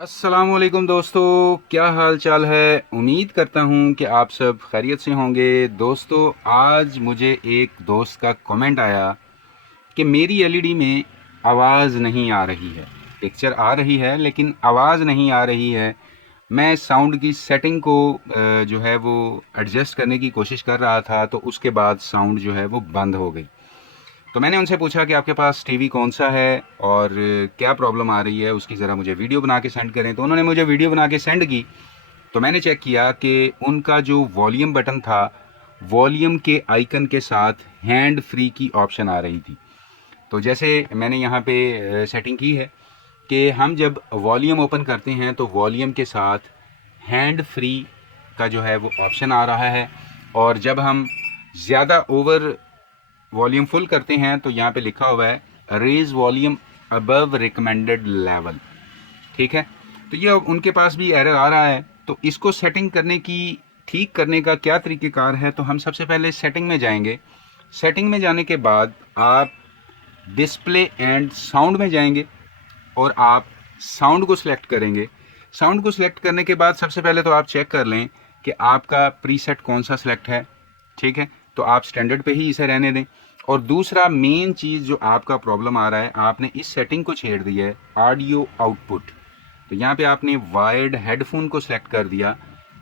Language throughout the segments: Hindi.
अस्सलाम वालेकुम दोस्तों, क्या हाल चाल है। उम्मीद करता हूँ कि आप सब खैरियत से होंगे। दोस्तों, आज मुझे एक दोस्त का कमेंट आया कि मेरी एलईडी में आवाज़ नहीं आ रही है। पिक्चर आ रही है लेकिन आवाज़ नहीं आ रही है। मैं साउंड की सेटिंग को जो है वो एडजस्ट करने की कोशिश कर रहा था, तो उसके बाद साउंड जो है वो बंद हो गई। तो मैंने उनसे पूछा कि आपके पास टीवी कौन सा है और क्या प्रॉब्लम आ रही है, उसकी ज़रा मुझे वीडियो बना के सेंड करें। तो उन्होंने मुझे वीडियो बना के सेंड की। तो मैंने चेक किया कि उनका जो वॉल्यूम बटन था, वॉल्यूम के आइकन के साथ हैंड फ्री की ऑप्शन आ रही थी। तो जैसे मैंने यहाँ पे सेटिंग की है कि हम जब वॉल्यूम ओपन करते हैं तो वॉल्यूम के साथ हैंड फ्री का जो है वो ऑप्शन आ रहा है, और जब हम ज़्यादा ओवर वॉल्यूम फुल करते हैं तो यहाँ पे लिखा हुआ है raise volume above recommended level. ठीक है, तो ये उनके पास भी एरर आ रहा है। तो इसको सेटिंग करने की, ठीक करने का क्या तरीक़ेकार है, तो हम सबसे पहले सेटिंग में जाएंगे। सेटिंग में जाने के बाद आप डिस्प्ले एंड साउंड में जाएंगे और आप साउंड को सिलेक्ट करेंगे। साउंड को सिलेक्ट करने के बाद सबसे पहले तो आप चेक कर लें कि आपका प्रीसेट कौन सा सिलेक्ट है। ठीक है, तो आप स्टैंडर्ड पे ही इसे रहने दें। और दूसरा मेन चीज़ जो आपका प्रॉब्लम आ रहा है, आपने इस सेटिंग को छेड़ दी है ऑडियो आउटपुट। तो यहाँ पे आपने वायर्ड हेडफोन को सिलेक्ट कर दिया।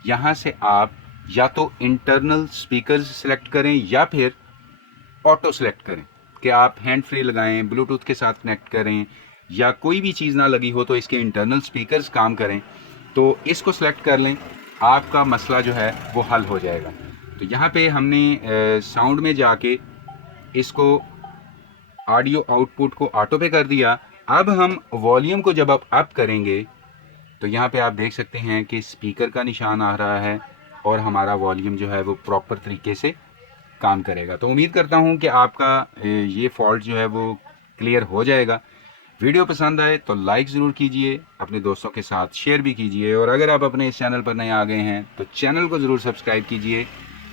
यहाँ से आप या तो इंटरनल स्पीकर्स सिलेक्ट करें या फिर ऑटो सेलेक्ट करें कि आप हैंड फ्री लगाएं, ब्लूटूथ के साथ कनेक्ट करें, या कोई भी चीज़ ना लगी हो तो इसके इंटरनल स्पीकर्स काम करें। तो इसको सेलेक्ट कर लें, आपका मसला जो है वो हल हो जाएगा। तो यहाँ पे हमने साउंड में जाके इसको ऑडियो आउटपुट को ऑटो पे कर दिया। अब हम वॉल्यूम को जब अप करेंगे तो यहाँ पे आप देख सकते हैं कि स्पीकर का निशान आ रहा है और हमारा वॉल्यूम जो है वो प्रॉपर तरीके से काम करेगा। तो उम्मीद करता हूँ कि आपका ये फॉल्ट जो है वो क्लियर हो जाएगा। वीडियो पसंद आए तो लाइक ज़रूर कीजिए, अपने दोस्तों के साथ शेयर भी कीजिए, और अगर आप अपने इस चैनल पर नए आ गए हैं तो चैनल को ज़रूर सब्सक्राइब कीजिए,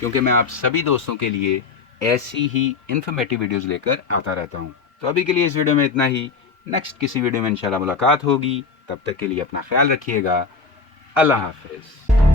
क्योंकि मैं आप सभी दोस्तों के लिए ऐसी ही इन्फॉर्मेटिव वीडियोज़ लेकर आता रहता हूँ। तो अभी के लिए इस वीडियो में इतना ही। नेक्स्ट किसी वीडियो में इंशाल्लाह मुलाकात होगी। तब तक के लिए अपना ख्याल रखिएगा। अल्लाह हाफिज़।